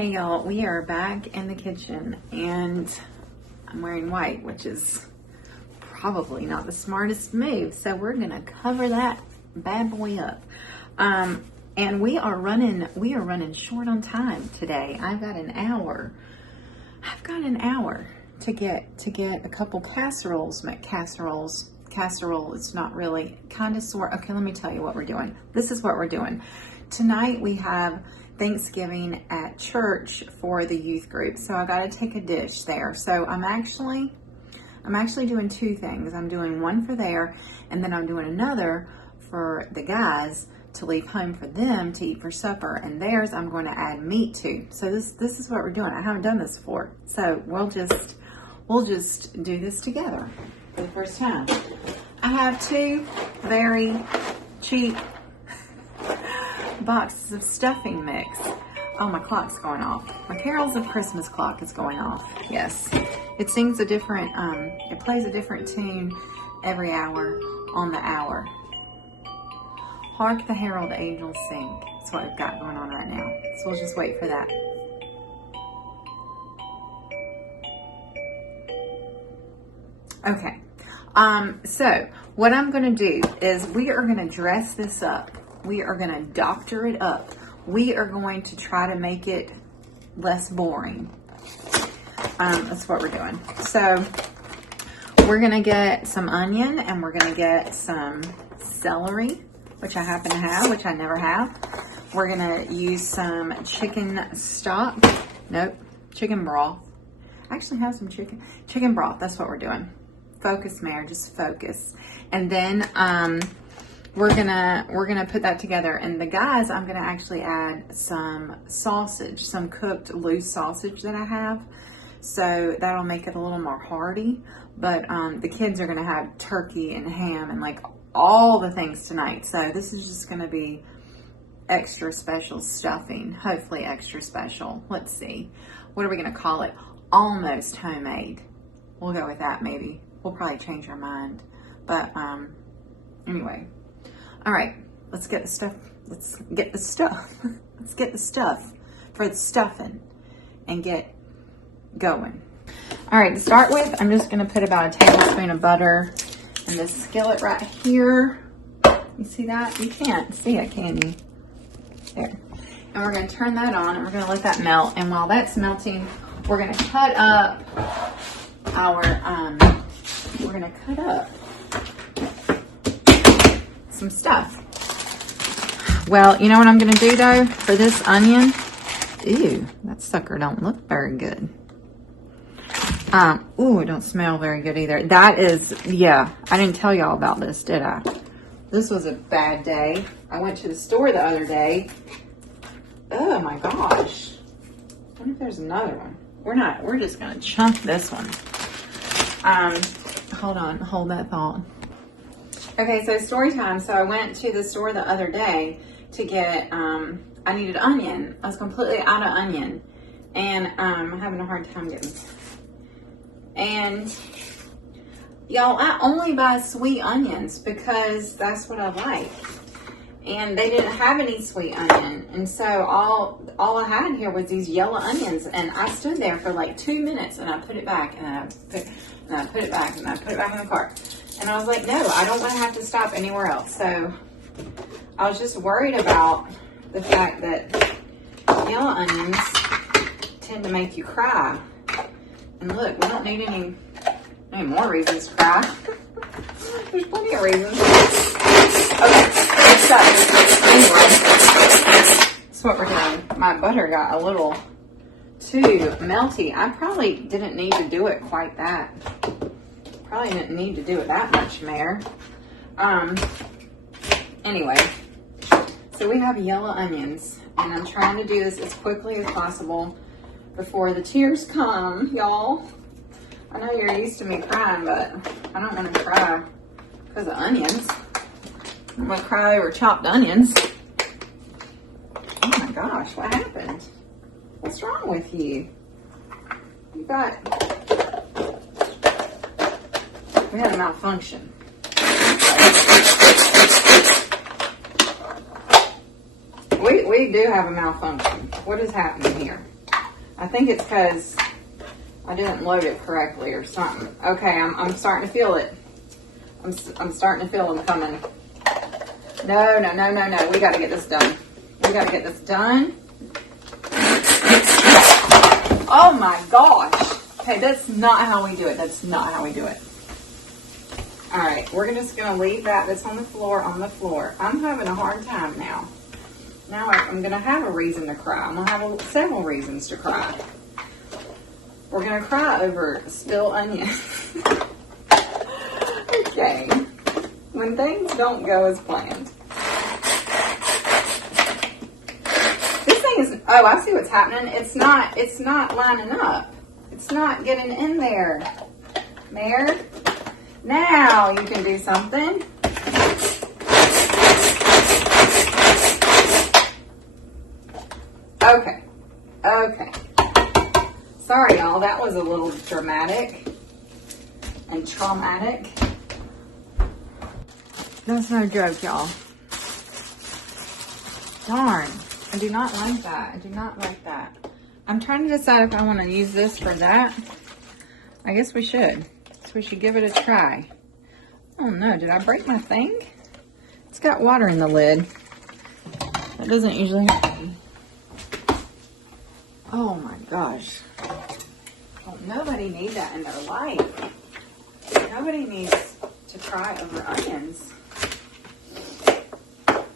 Hey y'all, we are back in the kitchen and I'm wearing white, which is probably not the smartest move. So we're gonna cover that bad boy up. And we are running short on time today. I've got an hour to get a couple casseroles. Casserole is not really, kind of sort. Okay, let me tell you what we're doing. This is what we're doing. Tonight we have Thanksgiving at church for the youth group. So I got to take a dish there. So I'm actually doing two things. I'm doing one for there, and then I'm doing another for the guys to leave home for them to eat for supper. And theirs I'm going to add meat to. So this is what we're doing. I haven't done this before. So we'll just do this together for the first time. I have two very cheap boxes of stuffing mix. Oh, my clock's going off. My Carols of Christmas clock is going off. Yes. It sings a different, it plays a different tune every hour on the hour. Hark the herald angels sing. That's what we've got going on right now. So we'll just wait for that. Okay. So what I'm going to do is we are going to dress this up. We are going to doctor it up. We are going to try to make it less boring. That's what we're doing. So we're going to get some onion and we're going to get some celery, which I happen to have, which I never have. We're going to use some chicken stock. Nope, chicken broth. I actually have some chicken broth. That's what we're doing. Focus, Mare, just focus. And then we're gonna put that together. And the guys, I'm gonna actually add some sausage, some cooked loose sausage that I have. So that'll make it a little more hearty. But the kids are gonna have turkey and ham and like all the things tonight. So this is just gonna be extra special stuffing. Hopefully extra special. Let's see. What are we gonna call it? Almost homemade. We'll go with that maybe. We'll probably change our mind. But anyway. All right, let's get the stuff. Let's get the stuff for the stuffing and get going. All right, to start with, I'm just gonna put about a tablespoon of butter in this skillet right here. You see that? You can't see it, can you? There. And we're gonna turn that on and we're gonna let that melt. And while that's melting, we're gonna cut up our, some stuff. Well, you know what I'm going to do though for this onion? Ew, that sucker don't look very good. Ooh, it don't smell very good either. That is, yeah, I didn't tell y'all about this, did I? This was a bad day. I went to the store the other day. Oh my gosh. I wonder if there's another one. We're just going to chunk this one. Hold on, hold that thought. Okay, so story time. So I went to the store the other day to get, I needed onion. I was completely out of onion. And I'm having a hard time getting. And y'all, I only buy sweet onions because that's what I like. And they didn't have any sweet onion. And so all I had here was these yellow onions. And I stood there for like 2 minutes and I put it back and I put it back and I put it back in the cart. And I was like, no, I don't want to have to stop anywhere else. So I was just worried about the fact that yellow onions tend to make you cry. And look, we don't need any more reasons to cry. There's plenty of reasons. Okay, so anyway, that's what we're doing. My butter got a little too melty. I probably didn't need to do it quite that. Probably didn't need to do it that much, Mare. Anyway, so we have yellow onions, and I'm trying to do this as quickly as possible before the tears come, y'all. I know you're used to me crying, but I don't want to cry because of onions. I'm going to cry over chopped onions. Oh my gosh, what happened? What's wrong with you? We had a malfunction. We do have a malfunction. What is happening here? I think it's because I didn't load it correctly or something. Okay, I'm starting to feel it. I'm starting to feel them coming. No. We got to get this done. We got to get this done. Oh my gosh. Okay, that's not how we do it. That's not how we do it. All right, we're just going to leave that's on the floor, I'm having a hard time now. Now I'm going to have a reason to cry. I'm going to have several reasons to cry. We're going to cry over spilled onion. Okay. When things don't go as planned. This thing is, oh, I see what's happening. It's not lining up. It's not getting in there. There. Now you can do something. Okay. Sorry, y'all. That was a little dramatic and traumatic. That's no joke, y'all. Darn. I do not like that. I do not like that. I'm trying to decide if I want to use this for that. I guess we should. So we should give it a try. Oh no, did I break my thing? It's got water in the lid. That doesn't usually happen. Oh my gosh. Well, nobody needs that in their life. Nobody needs to cry over onions.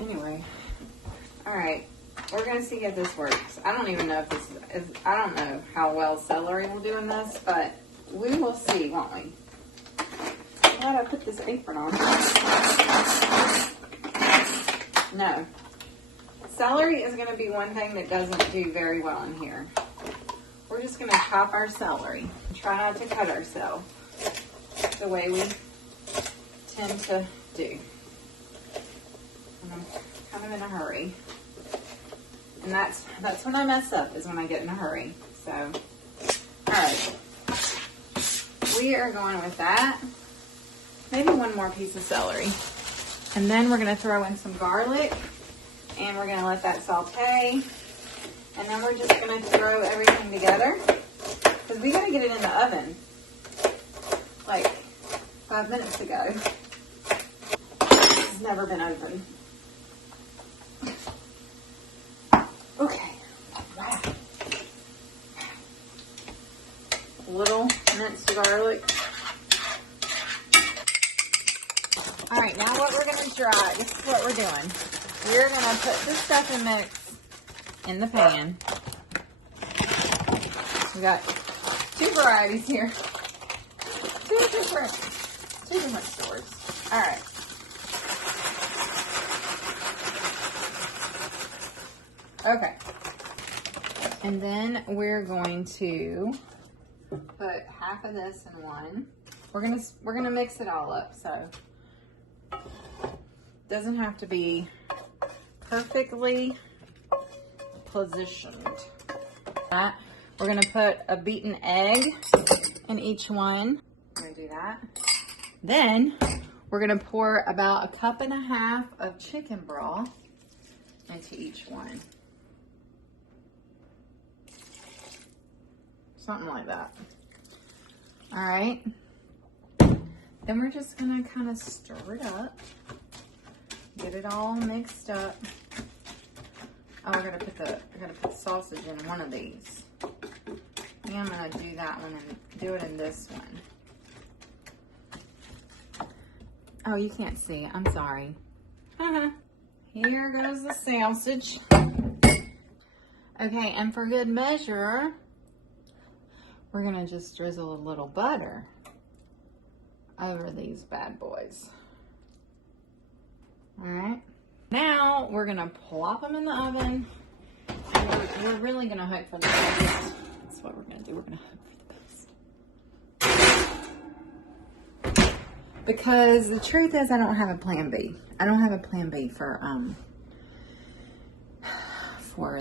Anyway. Alright. We're going to see if this works. I don't even know if this is, I don't know how well celery will do in this, but we will see, won't we? Why did I put this apron on? No. Celery is going to be one thing that doesn't do very well in here. We're just going to chop our celery. Try not to cut ourselves the way we tend to do. And I'm kind of in a hurry. And that's when I mess up, is when I get in a hurry. So, all right. We are going with that. Maybe one more piece of celery. And then we're going to throw in some garlic. And we're going to let that saute. And then we're just going to throw everything together. Because we got to get it in the oven. Like 5 minutes ago. It's never been opened. Okay. Wow. A little minced garlic. All right, now what we're going to try, this is what we're doing. We're going to put this stuff in mix in the pan. We got 2 varieties here. Two different stores. All right. Okay. And then we're going to put half of this in one. We're gonna mix it all up, so it doesn't have to be perfectly positioned. We're gonna put a beaten egg in each one. We're gonna do that. Then we're gonna pour about 1.5 cups of chicken broth into each one. Something like that. All right. Then we're just gonna kind of stir it up. Get it all mixed up. Oh, I gotta put sausage in one of these. Yeah, I'm gonna do that one and do it in this one. Oh, you can't see. I'm sorry. Here goes the sausage. Okay, and for good measure, we're gonna just drizzle a little butter over these bad boys. All right. Now we're gonna plop them in the oven. And we're really gonna hope for the best. That's what we're gonna do. We're gonna hope for the best. Because the truth is, I don't have a plan B. I don't have a plan B for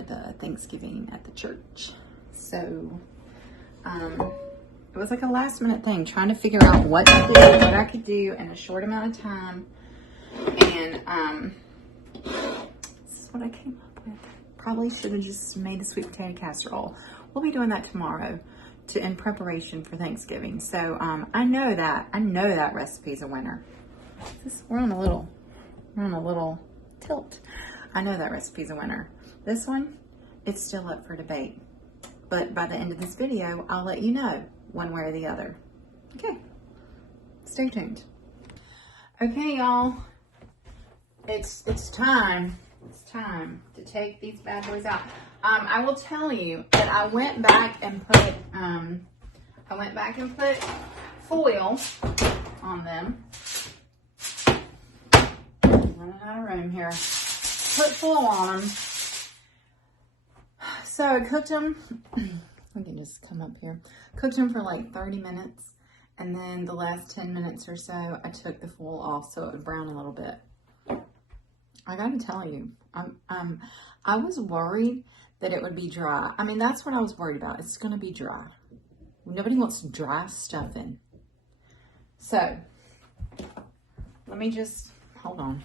the Thanksgiving at the church. So, it was like a last minute thing, trying to figure out what to do, what I could do in a short amount of time. And, this is what I came up with. Probably should have just made a sweet potato casserole. we'll be doing that tomorrow in preparation for Thanksgiving. So I know that recipe's a winner. We're on a little tilt. I know that recipe's a winner. This one, it's still up for debate. But by the end of this video, I'll let you know one way or the other. Okay, stay tuned. Okay, y'all, it's time. It's time to take these bad boys out. I will tell you that I went back and put foil on them. Running out of room here. Put foil on them. So I cooked them. We can just come up here. Cooked them for like 30 minutes. And then the last 10 minutes or so, I took the foil off so it would brown a little bit. I gotta tell you, I was worried that it would be dry. I mean, that's what I was worried about. It's gonna be dry. Nobody wants dry stuffing. So, let me just, hold on.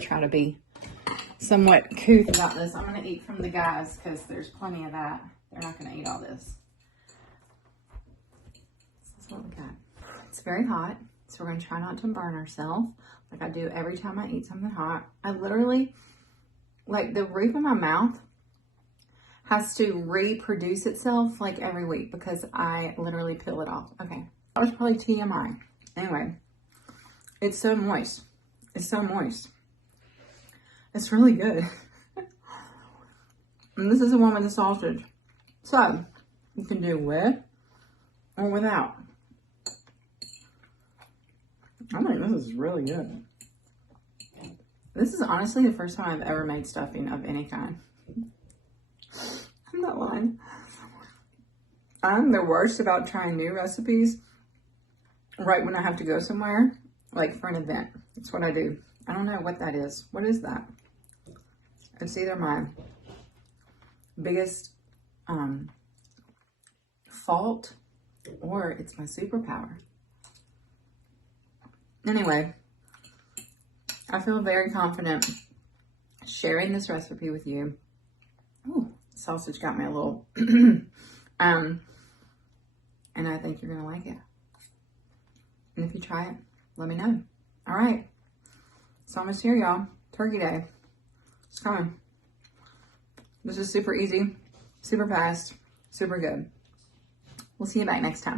Try to be somewhat couth about this. I'm gonna eat from the guys because there's plenty of that. They're not gonna eat all this. This is what we got. It's very hot, so we're gonna try not to burn ourselves like I do every time I eat something hot. I literally, like the roof of my mouth has to reproduce itself like every week because I literally peel it off. Okay, that was probably TMI. Anyway, it's so moist. It's so moist. It's really good. And this is the one with the sausage. So, you can do with or without. I think this is really good. This is honestly the first time I've ever made stuffing of any kind. I'm not lying. I'm the worst about trying new recipes right when I have to go somewhere, like for an event. That's what I do. I don't know what that is. What is that? It's either my biggest fault or it's my superpower. Anyway, I feel very confident sharing this recipe with you. Ooh, sausage got me a little, and I think you're gonna like it. And if you try it, let me know. All right, it's almost here, y'all. Turkey Day, it's coming. This is super easy, super fast, super good. We'll see you back next time.